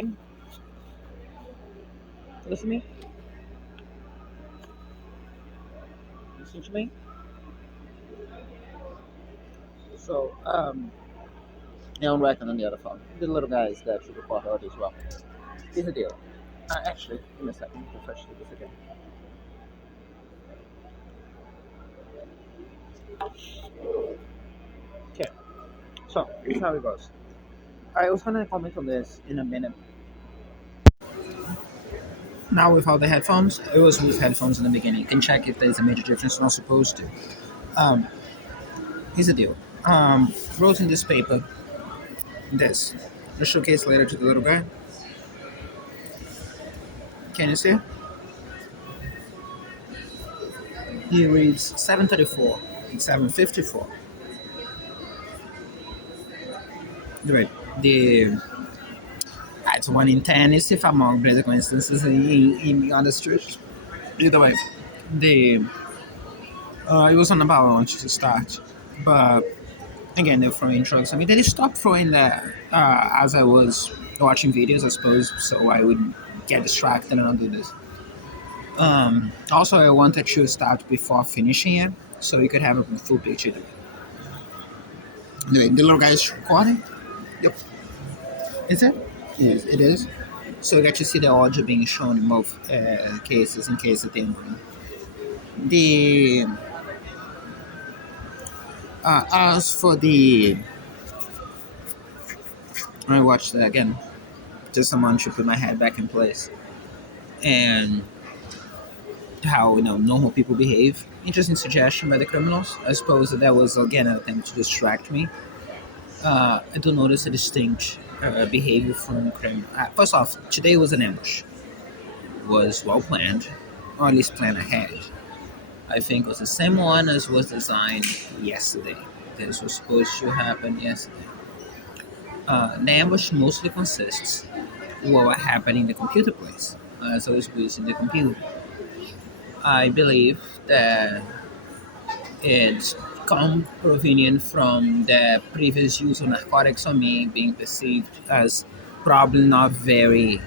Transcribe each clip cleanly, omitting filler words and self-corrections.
Can you listen to me? Listen to me? So, now I'm writing on the other phone. The little guy is there to report out as well. Here's the deal. Actually, give me a second. Refresh this again. Okay, so here's how it goes. I was gonna comment on this in a minute. Now without the headphones, it was with headphones in the beginning. You can check if there's a major difference. Not supposed to. Um, here's the deal. Wrote in this paper this. The showcase later to the little guy. Can you see? He reads 734 and 754. Right. The it's 1 in 10 is if among greater coincidences in other streets. Either way, the it was on about launch to start, but again they're throwing drugs. I mean, they stopped throwing that as I was watching videos, I suppose, so I would get distracted and not do this. Also, I wanted to start before finishing it, so you could have a full picture. The little guy is recording. Yep. Is it? Yes, it is. So you get to see the audio being shown in both cases in case of tampering. The as for the, I watched that again. Just someone to put my head back in place, and how normal people behave. Interesting suggestion by the criminals. I suppose that was again an attempt to distract me. I do notice a distinct behavior from criminal. First off, today was an ambush. Was well planned, or at least planned ahead. I think it was the same one as was designed yesterday. This was supposed to happen yesterday. The ambush mostly consists of what happened in the computer place, as I was using the computer. I believe that it's come provenient from the previous use of narcotics on me being perceived as probably not very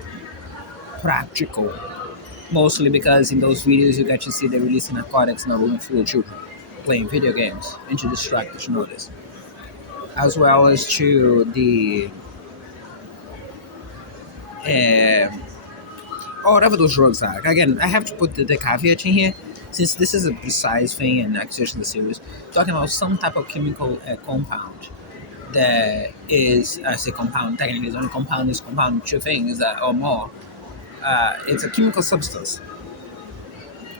practical. Mostly because in those videos you get to see the releasing narcotics in a room full of children playing video games and to distract you notice. As well as to the or whatever those drugs are. Again, I have to put the caveat in here, since this is a precise thing and accusation is serious. Talking about some type of chemical compound that is, I say compound, technically it's only compound is compound two things or more. It's a chemical substance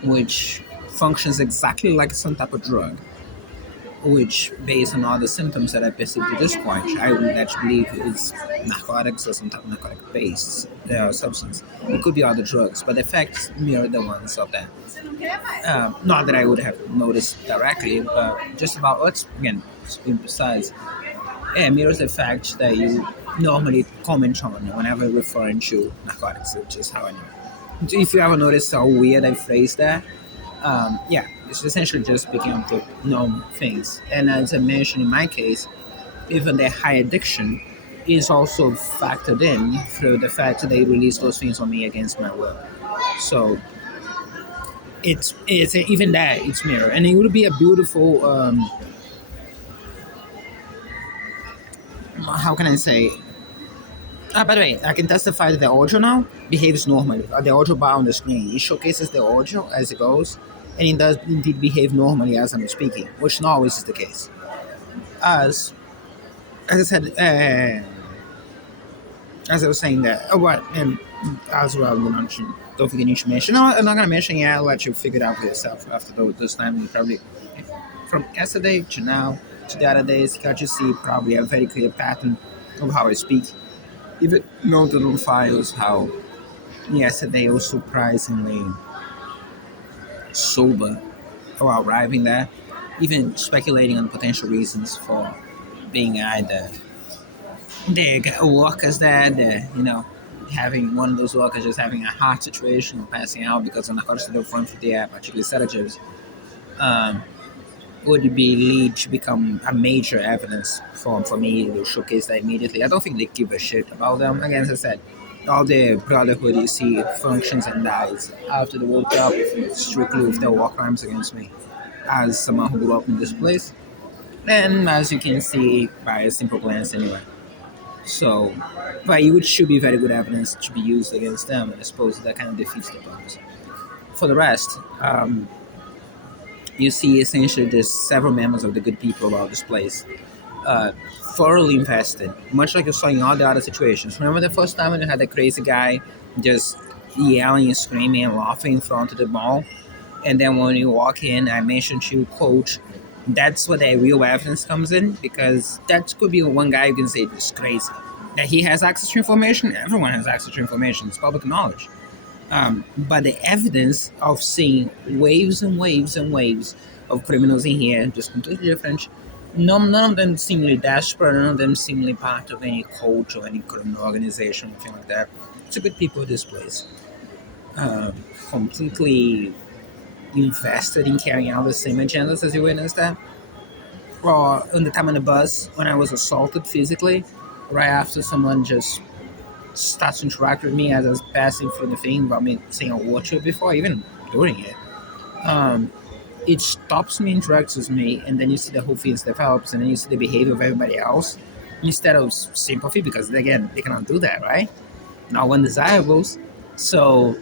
which functions exactly like some type of drug, which, based on all the symptoms that I perceive to this point, I would actually believe is narcotics or some type of narcotic-based substance. It could be other drugs, but the effects mirror the ones of that. Not that I would have noticed directly, but just about what's, again, being precise, mirrors the fact that you normally comment on whenever referring to narcotics, which is how I know. If you ever notice how weird I phrase that, yeah, it's essentially just picking up the normal things. And as I mentioned in my case, even the high addiction is also factored in through the fact that they release those things on me against my will. So it's even that it's mirror, and it would be a beautiful. How can I say? By the way, I can testify that the audio now behaves normally. The audio bar on the screen, it showcases the audio as it goes, and it does indeed behave normally as I'm speaking, which not always is the case. As I said, as I was saying that, what, and as well, don't forget you should mention. No, I'm not going to mention it, I'll let you figure it out for yourself after those times. You probably, from yesterday to now, to the other days, you got to see probably a very clear pattern of how I speak. Even noted on files how yesterday was surprisingly sober while arriving there, even speculating on potential reasons for being either the workers there, having one of those workers just having a heart situation or passing out because of narcotics that they were from the air, particularly sedatives, would be lead to become a major evidence for me to showcase that immediately. I don't think they give a shit about them. Again, as I said, all the brotherhood you see functions and dies after the World Cup strictly with the war crimes against me as someone who grew up in this place. And as you can see by a simple glance anyway. So, but it should be very good evidence to be used against them, and I suppose that kind of defeats the purpose. For the rest, you see essentially there's several members of the good people about this place uh, thoroughly invested, much like you saw in all the other situations. Remember the first time when you had the crazy guy just yelling and screaming and laughing in front of the mall? And then when you walk in, I mentioned to you, coach, that's where the real evidence comes in, because that could be one guy you can say this crazy. That he has access to information, everyone has access to information, it's public knowledge. But the evidence of seeing waves and waves and waves of criminals in here, just completely different. None of them seemingly desperate, none of them seemingly part of any cult or any criminal organization, anything like that. It's a good people, this place. Um, Completely invested in carrying out the same agendas as you witnessed that. Or on the time on the bus when I was assaulted physically, right after someone just starts to interact with me as I was passing through the thing about me saying a word to it before, even during it. Um, it stops me, interacts with me, and then you see the whole thing develops, and then you see the behavior of everybody else instead of sympathy, because again, they cannot do that, right? Not undesirables. So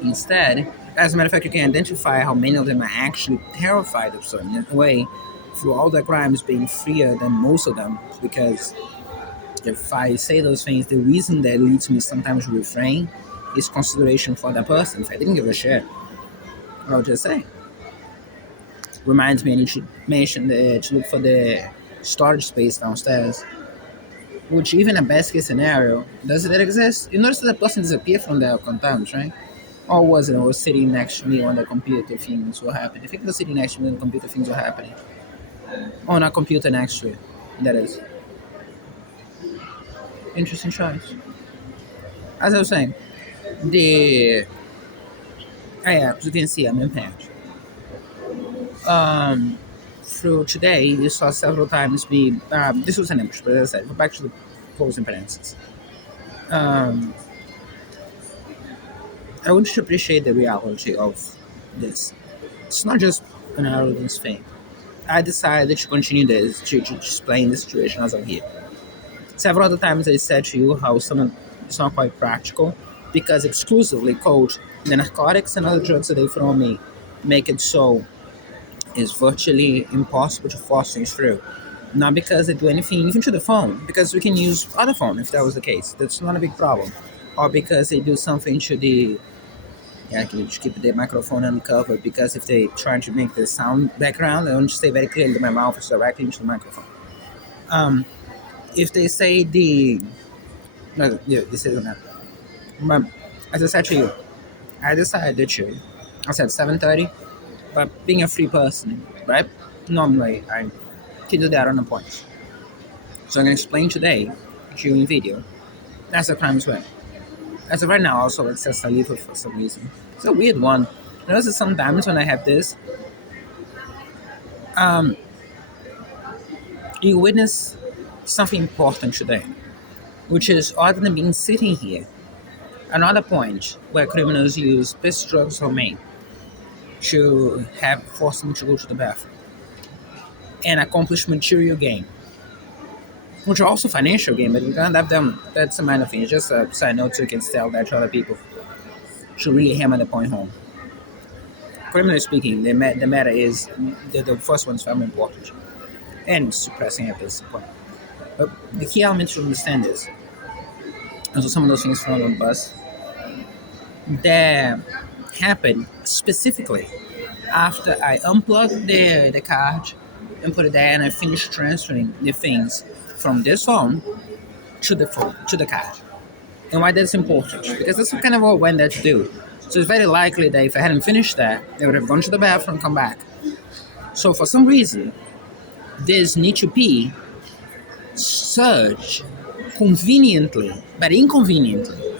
instead, as a matter of fact, you can identify how many of them are actually terrified of certain way through all their crimes being freer than most of them. Because if I say those things, the reason that leads me sometimes to refrain is consideration for that person. If I didn't give a shit, I'll just say. Reminds me, I need to mention to look for the storage space downstairs. Which even a best case scenario, does it exist? You notice that person disappeared from the content, right? Or was it? I was sitting next to me when the computer things were happening. I think it was sitting next to me when the computer things were happening. On a computer next to it. That is. Interesting choice. As I was saying, the yeah, as you can see, I'm impaired. Um, through today, you saw several times me. This was an image, but as I said, back to the closing parentheses. Um, I want you to appreciate the reality of this. It's not just an arrogance thing. I decided to continue this, to explain the situation as I'm here. Several other times I said to you how someone it's not quite practical because exclusively coach the narcotics and other drugs that they throw on me make it so it's virtually impossible to force things through. Not because they do anything even to the phone, because we can use other phone if that was the case. That's not a big problem. Or because they do something to the yeah, can you just keep the microphone uncovered because if they try to make the sound background, I want to say very clearly that my mouth is directly into the microphone. Um, if they say the no, yeah, this isn't that. But as I said to you, I decided to. I said 7:30, but being a free person, right? Normally I can do that on a point. So I'm gonna explain today during video. That's the crime's way. As of right now, also it says I leave it for some reason. It's a weird one. You notice that sometimes when I have this, um, you witness something important today, which is other than being sitting here. Another point where criminals use piss drugs on me to have force them to go to the bathroom and accomplish material gain, which are also financial gain, but we can't have them. That's a minor thing. It's just a side note so you can tell that to other people to really hammer the point home. Criminally speaking, the matter is the first one's very important and suppressing at this point. But the key element to understand is, and so some of those things from on the bus that happened specifically after I unplugged the card and put it there, and I finished transferring the things from this phone to the phone to the card. And why that's important? Because that's kind of what I went there to do. So it's very likely that if I hadn't finished that, I would have gone to the bathroom and come back. So for some reason, this need to pee surged conveniently, but inconveniently.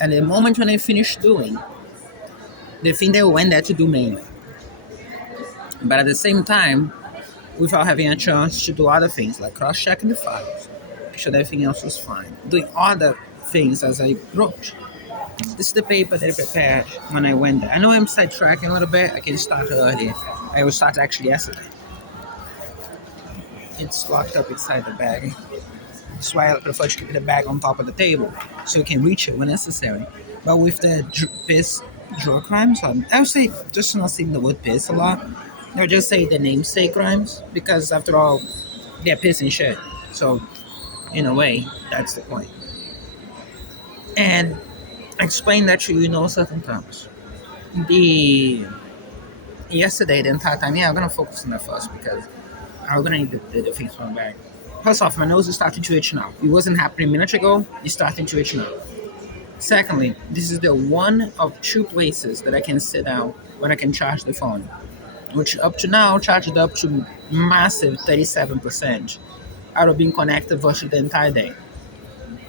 At the moment when I finished doing the thing that I went there to do mainly. But at the same time, without having a chance to do other things like cross-checking the files, make sure that everything else was fine, doing other things as I wrote. This is the paper that I prepared when I went there. I know I'm sidetracking a little bit. I can start early. I will start actually yesterday. It's locked up inside the bag. That's why I prefer to keep the bag on top of the table so you can reach it when necessary. But with the piss draw crimes, I would say just not saying the word piss a lot. I would just say the namesake crimes because after all, they're piss and shit. So in a way, that's the point. And explain that to you know certain terms. The yesterday the entire time, yeah, I'm gonna focus on that first because I'm gonna need the things from my bag. First off, my nose is starting to itch now. It wasn't happening a minute ago. It's starting to itch now. Secondly, this is the one of two places that I can sit down where I can charge the phone, which up to now charged up to massive 37% out of being connected virtually the entire day.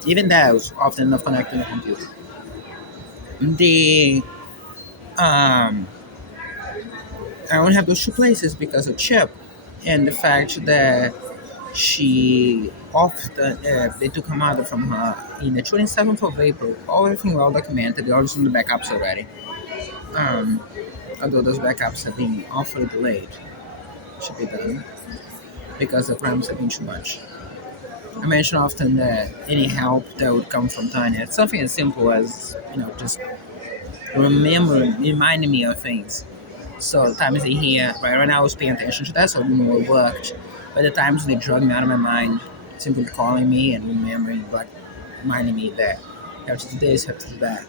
Even that was often enough connected to the computer. The I only have those two places because of Chip and the fact that she often they took her mother from her in the 27th of April. Everything well documented. They're also in the backups already. Um, Although those backups have been awfully delayed, should be done because the crimes have been too much. I mention often that any help that would come from Tanya, it's something as simple as just reminding me of things. So the times they hear, right now I was paying attention to that, so it more worked. But the times they drug me out of my mind, simply calling me and remembering, like reminding me that you have to do this, you have to do that.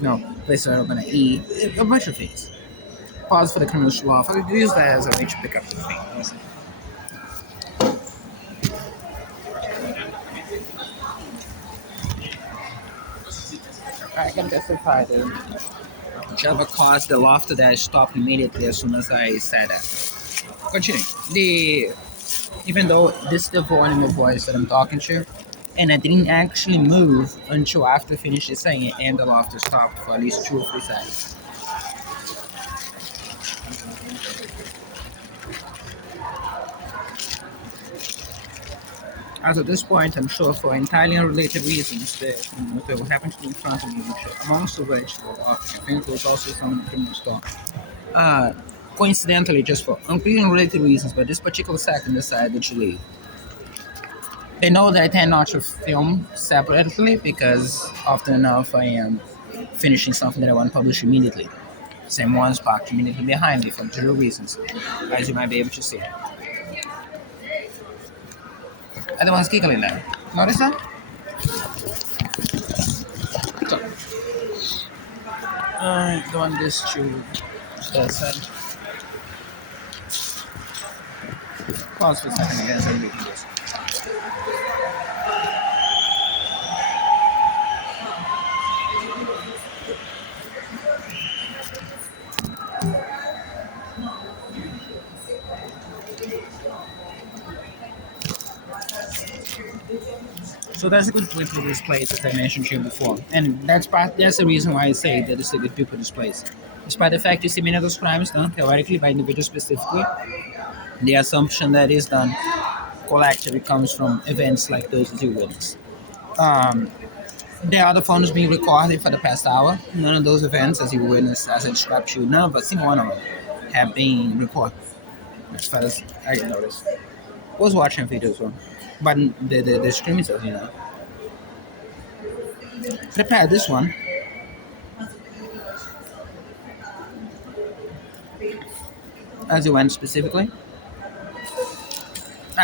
No, places where I'm gonna eat, a bunch of things. Pause for the criminal law. I could use that as a way to pick up the thing. I can justify the whichever caused the laughter that I stopped immediately as soon as I said that. Continue. Even though this is the volume of voice that I'm talking to, and I didn't actually move until after I finished saying it and the laughter stopped for at least 2 or 3 seconds. As of this point, I'm sure for entirely unrelated reasons that what will happen to be in front of me, which amongst which I think was also some criminal stuff. Uh, Coincidentally, just for completely unrelated reasons, but this particular second decided to leave. They know that I tend not to film separately because often enough I am finishing something that I want to publish immediately. Same one's parked immediately behind me for two reasons, as you might be able to see. And the one's giggling there. Notice that? So, I don't want this to the side. Pause for a second again so we can this. So that's a good place for this place, as I mentioned to you before. And that's the reason why I say that it's a good people for this place. Despite the fact you see many of those crimes done theoretically by individuals specifically, the assumption that is done collectively comes from events like those as you witnessed. Um, there are other phones being recorded for the past hour. None of those events, as you witnessed, as I described to you, none but single one of them have been recorded. As far as I noticed. I was watching videos one, but the streaming says, prepare this one. As you went specifically.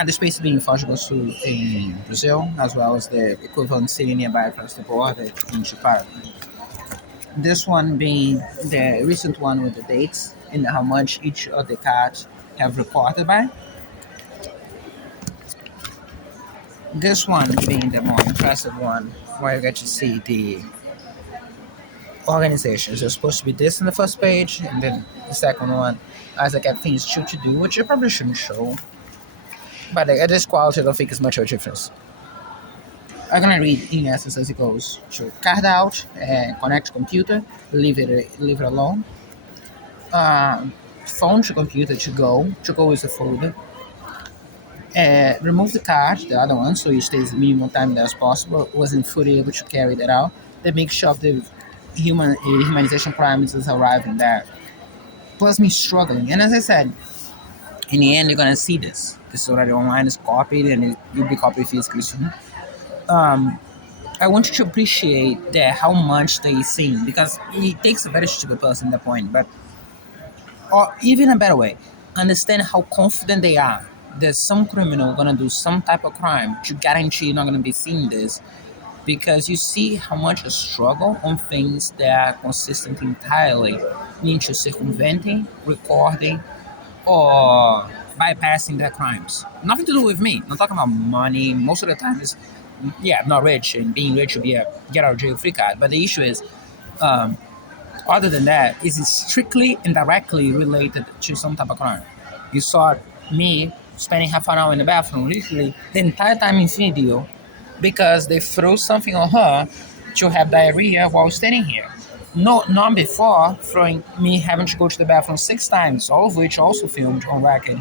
The space being Foz do Iguaçu in Brazil, as well as the equivalent city nearby across the border in Chipara. This one being the recent one with the dates and how much each of the cards have reported by. This one being the more impressive one, where you get to see the organizations. There's supposed to be this in the first page, and then the second one, as I get things to do, which I probably shouldn't show. But at this quality, I don't think it's much of a difference. I'm gonna read in essence as it goes. So card out, connect to computer, leave it alone. Phone to computer to go. To go is a folder. Remove the card, the other one, so it stays the minimum time as possible. Wasn't fully able to carry that out. The mixture of the humanization parameters arriving there, plus me struggling. And as I said, in the end, you're gonna see this. This is already online, it's copied, and you'll be copied physically soon. Um, I want you to appreciate that how much they sing because it takes a very stupid person at that point, but or even a better way, understand how confident they are that some criminal gonna do some type of crime to guarantee you're not gonna be seeing this because you see how much a struggle on things that are consistent entirely into circumventing, recording, or bypassing their crimes. Nothing to do with me. I'm talking about money. Most of the time is yeah, I'm not rich and being rich would be a get out of jail free card. But the issue is um, other than that, is it strictly and directly related to some type of crime. You saw me spending half an hour in the bathroom, literally the entire time in video, because they threw something on her to have diarrhea while standing here. No, not before throwing me having to go to the bathroom 6 times, all of which also filmed on record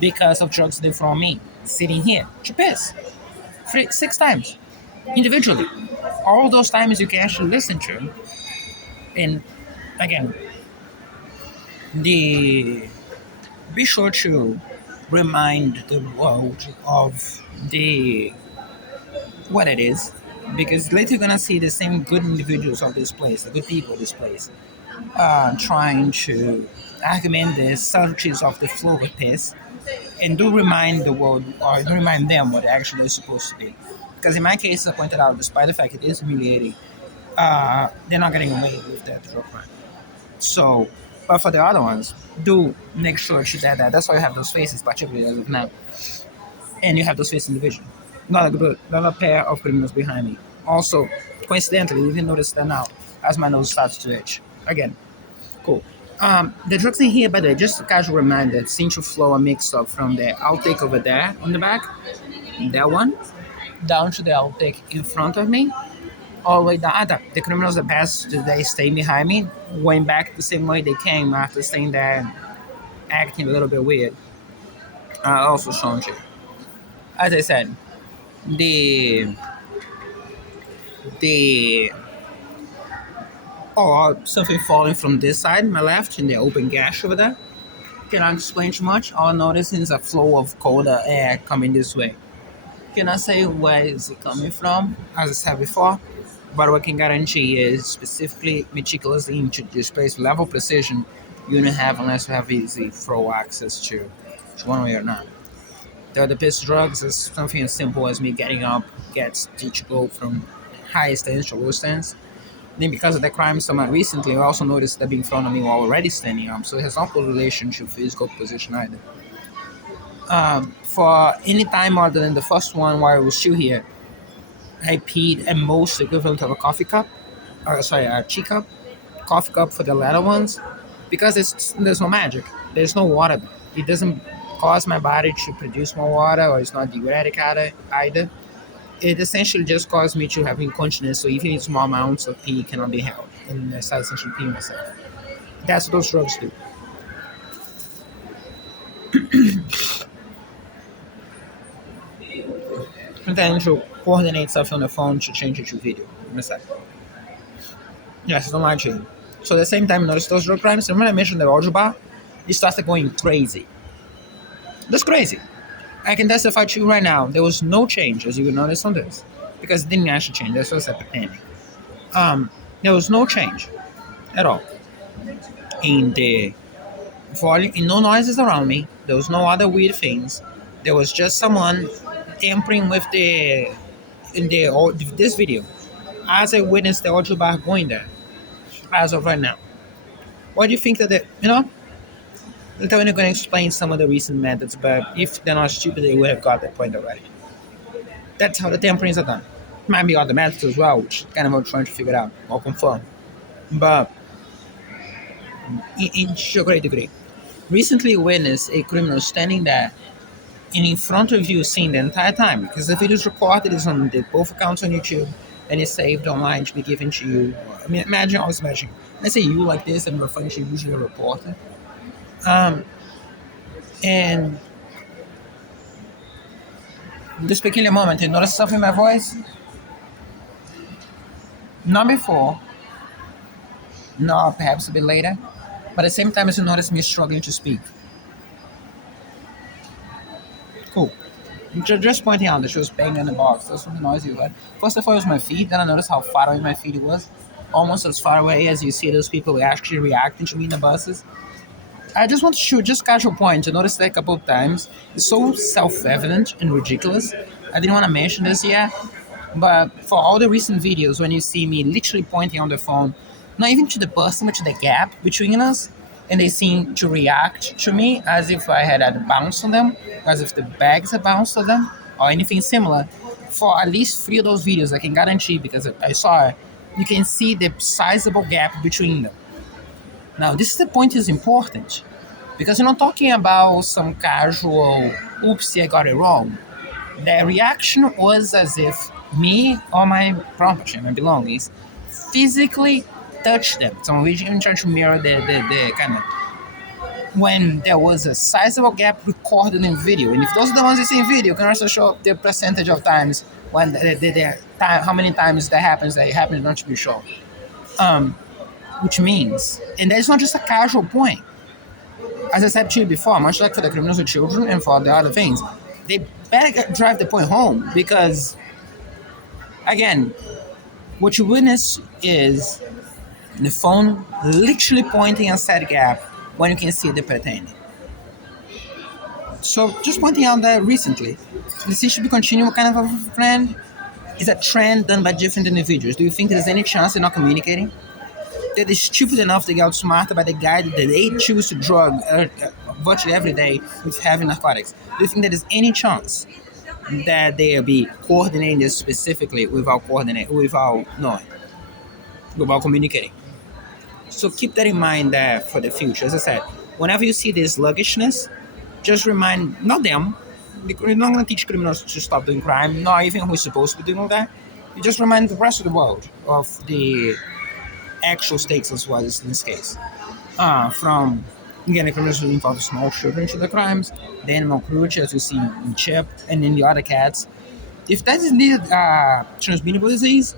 because of drugs they throw on me sitting here to piss 6 times individually. All those times you can actually listen to, and again, the be sure to remind the world of the what it is because later you're gonna see the same good individuals of this place, the good people of this place, trying to argument the subtleties of the flow of piss and do remind the world or do remind them what actually is supposed to be. Because in my case, I pointed out, despite the fact it is humiliating, they're not getting away with that drug crime. So, but for the other ones, do make sure to that. That's why you have those faces, particularly as of now, and you have those faces in the vision. Not a good, not a pair of criminals behind me. Also, coincidentally, you didn't notice that now, as my nose starts to itch. Again, cool. The drugs in here, by the way, just a casual reminder, seem to flow a mix up from the outtake over there on the back, that one, down to the outtake in front of me, all the way down. The criminals that passed, they stayed behind me, went back the same way they came after staying there, acting a little bit weird. Also shown you. As I said, the the something falling from this side, my left, in the open gash over there. Cannot explain too much. All I notice is a flow of colder air coming this way. Cannot say where is it coming from, as I said before, but what I can guarantee is specifically meticulously into this place level precision you don't have unless you have easy throw access to one way or not. The best drugs is something as simple as me getting up, gets to go from high stance to low stance. Then because of the crime somewhat recently, I also noticed that being thrown on me while already standing up, so it has no correlation to physical position either. For any time other than the first one while I was still here, I peed at most equivalent of a coffee cup, or sorry, a tea cup, coffee cup for the latter ones, because there's no magic. There's no water. It doesn't cause my body to produce more water, or it's not diuretic either. It essentially just caused me to have incontinence, so even small amounts of pee cannot be held, and I started essentially peeing myself. That's what those drugs do. And then to coordinate stuff on the phone to change it to video. Give me a sec. Yes, don't lie to you. So at the same time, notice those drug crimes. And when I mentioned the audio bar, it started going crazy. That's crazy. I can testify to you right now. There was no change, as you will notice on this, because it didn't actually change. That's what's happening. There was no change at all in the volume, in no noises around me. There was no other weird things. There was just someone tampering with this video as I witnessed the audio bar going there as of right now. Why do you think that later on, I'm going to explain some of the recent methods, but if they're not stupid, they would have got that point already. That's how the tamperings are done. Might be other methods as well, which kind of I'm trying to figure out or confirm. But to a great degree. Recently witnessed a criminal standing there and in front of you seeing the entire time because the video is recorded, it's on both accounts on YouTube and it's saved online to be given to you. I mean, always imagine. Let's say you like this and referring to usually a reporter. And This peculiar moment, you notice something in my voice? Not before, not perhaps a bit later, but at the same time as you notice me struggling to speak. Cool. Just pointing out that she was banging on the box. That's what the noise you heard. First of all, it was my feet. Then I noticed how far away my feet was. Almost as far away as you see those people actually reacting to me in the buses. I just want to shoot just casual point. I noticed that a couple of times. It's so self-evident and ridiculous. I didn't want to mention this yet, but for all the recent videos when you see me literally pointing on the phone, not even to the person, but to the gap between us, and they seem to react to me as if I had a bounce on them, as if the bags had bounced on them, or anything similar. For at least three of those videos, I can guarantee because I saw it, you can see the sizable gap between them. Now, this is the point is important because you're not talking about some casual, oopsie, I got it wrong. The reaction was as if me or my property, my belongings, physically touched them. So we even trying to mirror the kind of when there was a sizable gap recorded in video. And if those are the ones you see in video, you can also show the percentage of times when the time, how many times that it happens not to be shown. Um, which means, and that's not just a casual point. As I said to you before, much like for the criminals with children and for the other things, they better drive the point home because, again, what you witness is the phone literally pointing a set gap when you can see the pertaining. So just pointing out that recently, this should be continuing kind of a trend. Is a trend done by different individuals. Do you think there's any chance they're not communicating? That is stupid enough to get outsmarted by the guy that they choose to drug virtually every day with heavy narcotics. Do you think there is any chance that they'll be coordinating this specifically without knowing, without communicating? So keep that in mind that for the future. As I said, whenever you see this sluggishness, just remind not them. You're not going to teach criminals to stop doing crime, not even who's supposed to be doing that. You just remind the rest of the world of the actual stakes as well as in this case. From again, the criminals who involve small children to the crimes, the animal cruelty as you see in Chip and in the other cats. If that is indeed transmissible disease,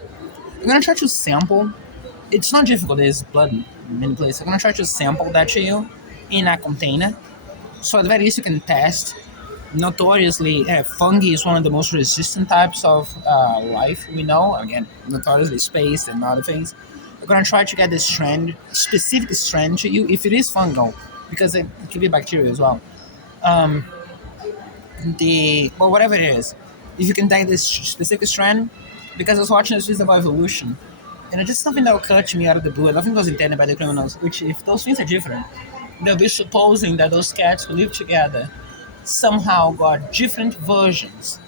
I'm gonna try to sample. It's not difficult. There's blood in many places. I'm gonna try to sample that to you in a container, so at the very least you can test. Notoriously, fungi is one of the most resistant types of life we know. Again, notoriously spaced and other things. We're gonna try to get this strand, specific strand to you if it is fungal, because it could be bacteria as well. Um, but whatever it is, if you can take this specific strand, because I was watching this video about evolution, and it's just something that occurred to me out of the blue. Nothing was intended by the criminals. Which, if those things are different, they'll be supposing that those cats who live together somehow got different versions.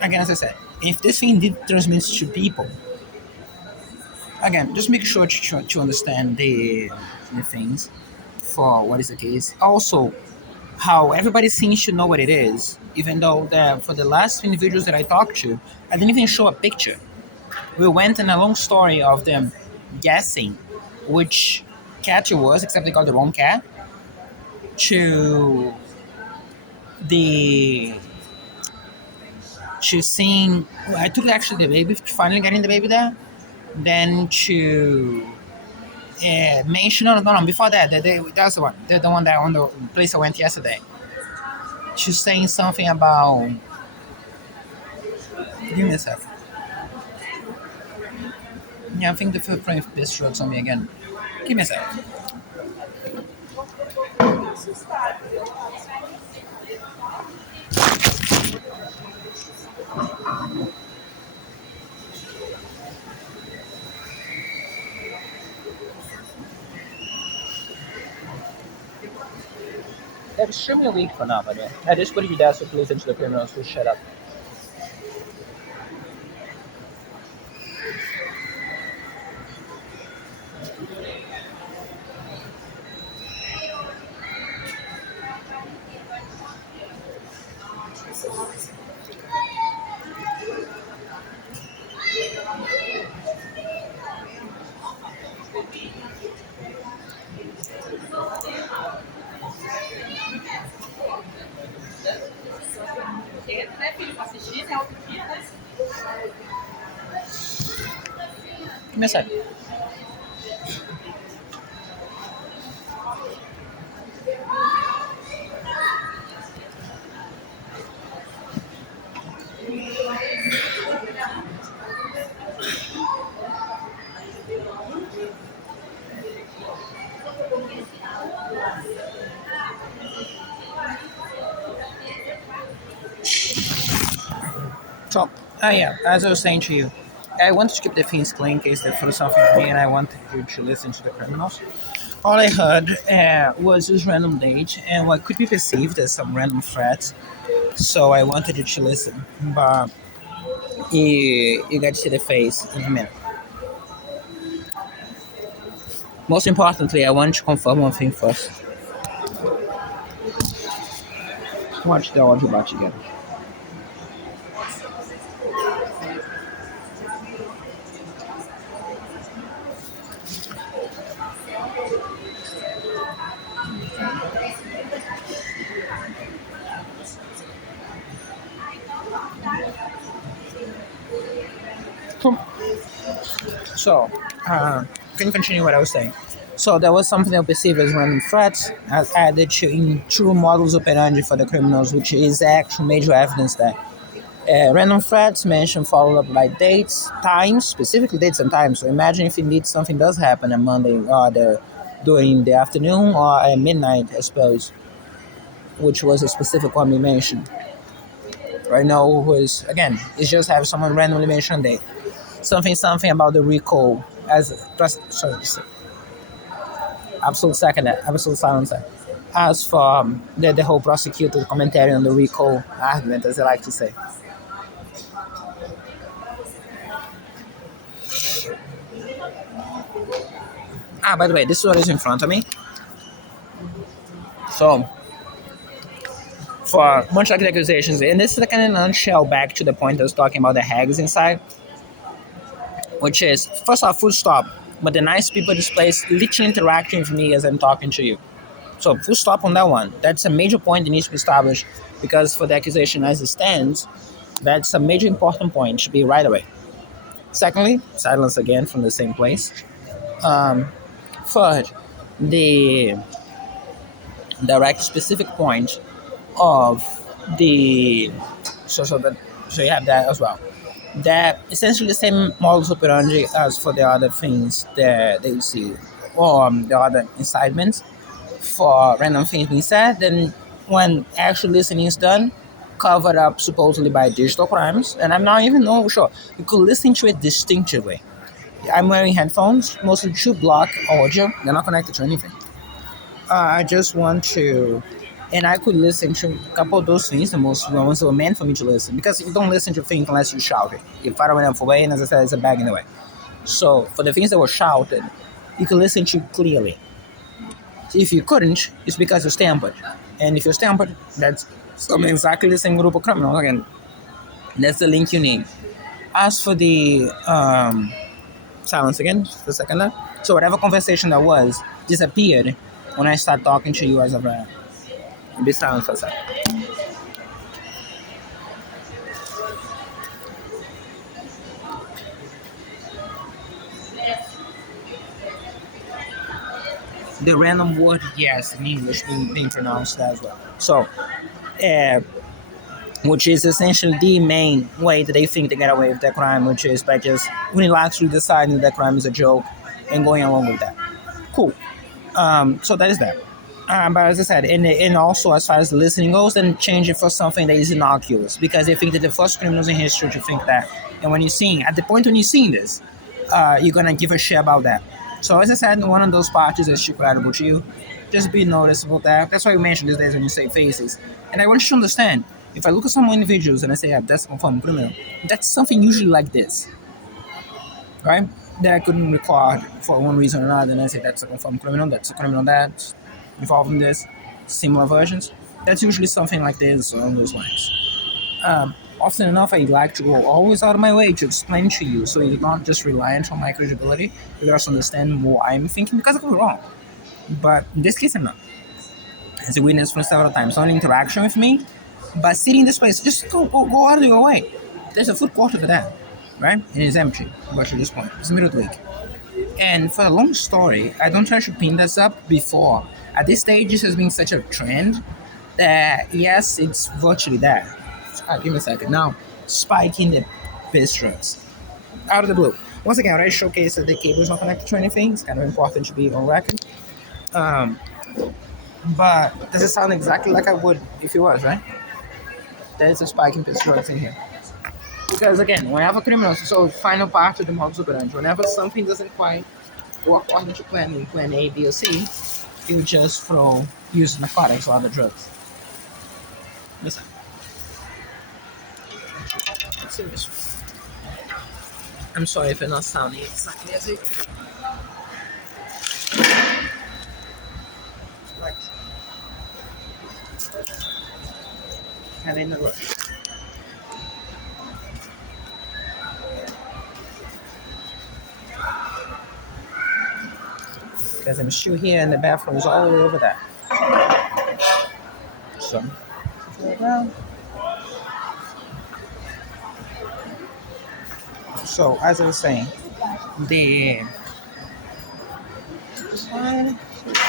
Again, as I said, if this thing did transmits to people, again, just make sure to understand the things for what is the case. Also, how everybody seems to know what it is, even though for the last individuals that I talked to, I didn't even show a picture. We went in a long story of them guessing which cat it was, except they got the wrong cat, to the to seeing. I took actually the baby, finally getting the baby there, then to mention no, before that, that's the one, the one that on the place I went yesterday. She's saying something about. Give me a sec. Yeah, I think the footprint of this drugs on me again. Give me a sec. They're extremely weak for now, by the way. I just put you there so please into the criminals who shut up. Give me a sec. So, yeah, as I was saying to you, I wanted to keep the things clean in case they threw something at me, and I wanted you to listen to the criminals. All I heard was this random date and what could be perceived as some random threats. So I wanted you to listen, but you got to see the face in a minute. Most importantly, I want to confirm one thing first. Watch the audio batch again. Cool. So, can you continue what I was saying? So there was something I perceived as random threats added to in true models operandi for the criminals, which is actual major evidence that random threats mentioned followed up by dates, times, specifically dates and times. So imagine if indeed something does happen on Monday or during the afternoon or at midnight, I suppose, which was a specific one we mentioned. Right now was again, it's just have someone randomly mention a date. Something about the recall as sorry, absolute second, absolute silence there. As for the whole prosecutor's commentary on the recall argument, as they like to say. By the way, this is what is in front of me. So, for much like the accusations, and this is like in a nutshell back to the point I was talking about the hags inside, which is first off, full stop. But the nice people displays literally interacting with me as I'm talking to you. So full stop on that one. That's a major point that needs to be established because for the accusation as it stands, that's a major important point. Should be right away. Secondly, silence again from the same place. Third, the direct specific point of the so you have that as well. That essentially the same models operandi as for the other things that you see, or the other incitements for random things being said. Then when actual listening is done, covered up supposedly by digital crimes, and I'm not even know sure you could listen to it distinctively. I'm wearing headphones, mostly to block audio. They're not connected to anything. I just want to, and I could listen to a couple of those things, the most ones that were meant for me to listen, because you don't listen to things unless you shout it. You far enough away, and as I said, it's a bag in the way. So for the things that were shouted, you can listen to clearly. If you couldn't, it's because you're stampered. And if you're stampered, that's something exactly the same group of criminals. Again, that's the link you need. As for the silence again, for a second there. So whatever conversation that was disappeared when I start talking to you as of right now. Be silent for a second. The random word yes in English being pronounced as well. So, uh, which is essentially the main way that they think they get away with that crime, which is by just unilaterally deciding that crime is a joke and going along with that. Cool. So that is that. But as I said, and also as far as the listening goes, then change it for something that is innocuous because they think that the first criminals in history to think that. And when you're seeing, at the point when you're seeing this, you're gonna give a shit about that. So as I said, one of those parties is credible to you. Just be noticeable there. That's why we mention these days when you say faces. And I want you to understand, if I look at some individuals and I say, yeah, that's a confirmed criminal, that's something usually like this. Right? That I couldn't record for one reason or another, and I say that's a confirmed criminal, that's a criminal that's involved in this, similar versions. That's usually something like this along those lines. Often enough, I like to go always out of my way to explain to you so you're not just reliant on my credibility, you also understand what I'm thinking because I could be wrong. But in this case, I'm not. As a witness for several times, on interaction with me, But sitting in this place, just go out of your way. There's a food court over there, right? And it's empty. But at this point, it's the middle of the week. And for a long story, I don't try to pin this up before. At this stage, this has been such a trend that yes, it's virtually there. Give me a second. Now, spiking the bass trucks out of the blue. Once again, I showcase that the cable is not connected to anything. It's kind of important to be on record. Um, but does it sound exactly like I would if it was, right? There's a spike in bass trucks in here. Because again, whenever criminals, so final part of the modus operandi, whenever something doesn't quite work according to plan in plan A, B, or C, you just use narcotics or other drugs. Listen, let's see this. I'm sorry if I'm not sounding exactly as it. Right. Having a look. Because I'm still here and the bathroom is all the way over there. So, as I was saying, the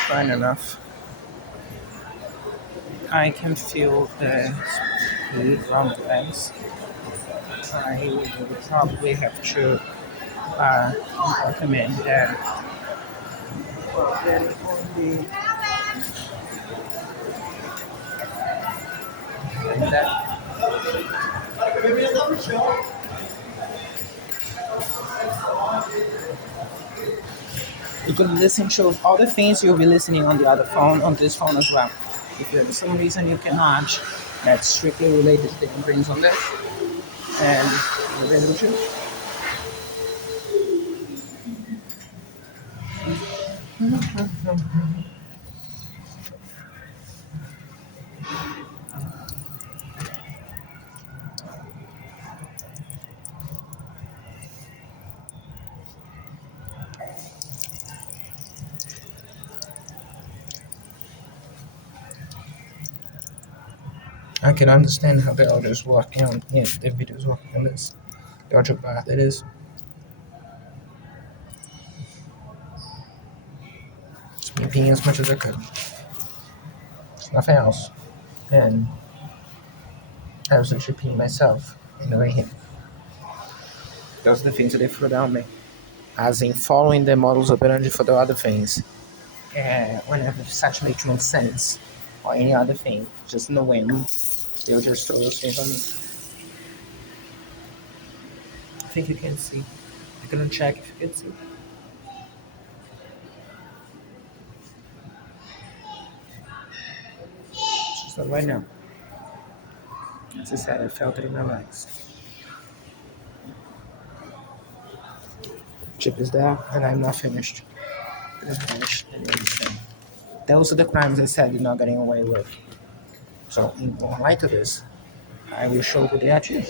fine enough. I can feel the speed around the legs. I would probably have to recommend that. And that you could listen to all the things you'll be listening on the other phone, on this phone as well. If for some reason you cannot, that's strictly related to the ingredients on this. And you're ready to choose. I can understand how the audio is working on the video is working on this. The audio part that is. It's me being as much as I could. It's nothing else. And I was actually peeing myself in the way here. Those are the things that they threw down me. As in following the models operandi for the other things. Whenever such makes no sense or any other thing, just no whim, they'll just throw those things on me. I think you can see. I'm gonna check if you can see. It's just not right now. As I said, I felt it in my legs. Chip is there, and I'm not finished. I'm finished. Those are the crimes I said you're not getting away with. So, in light of this, I will show who they are too.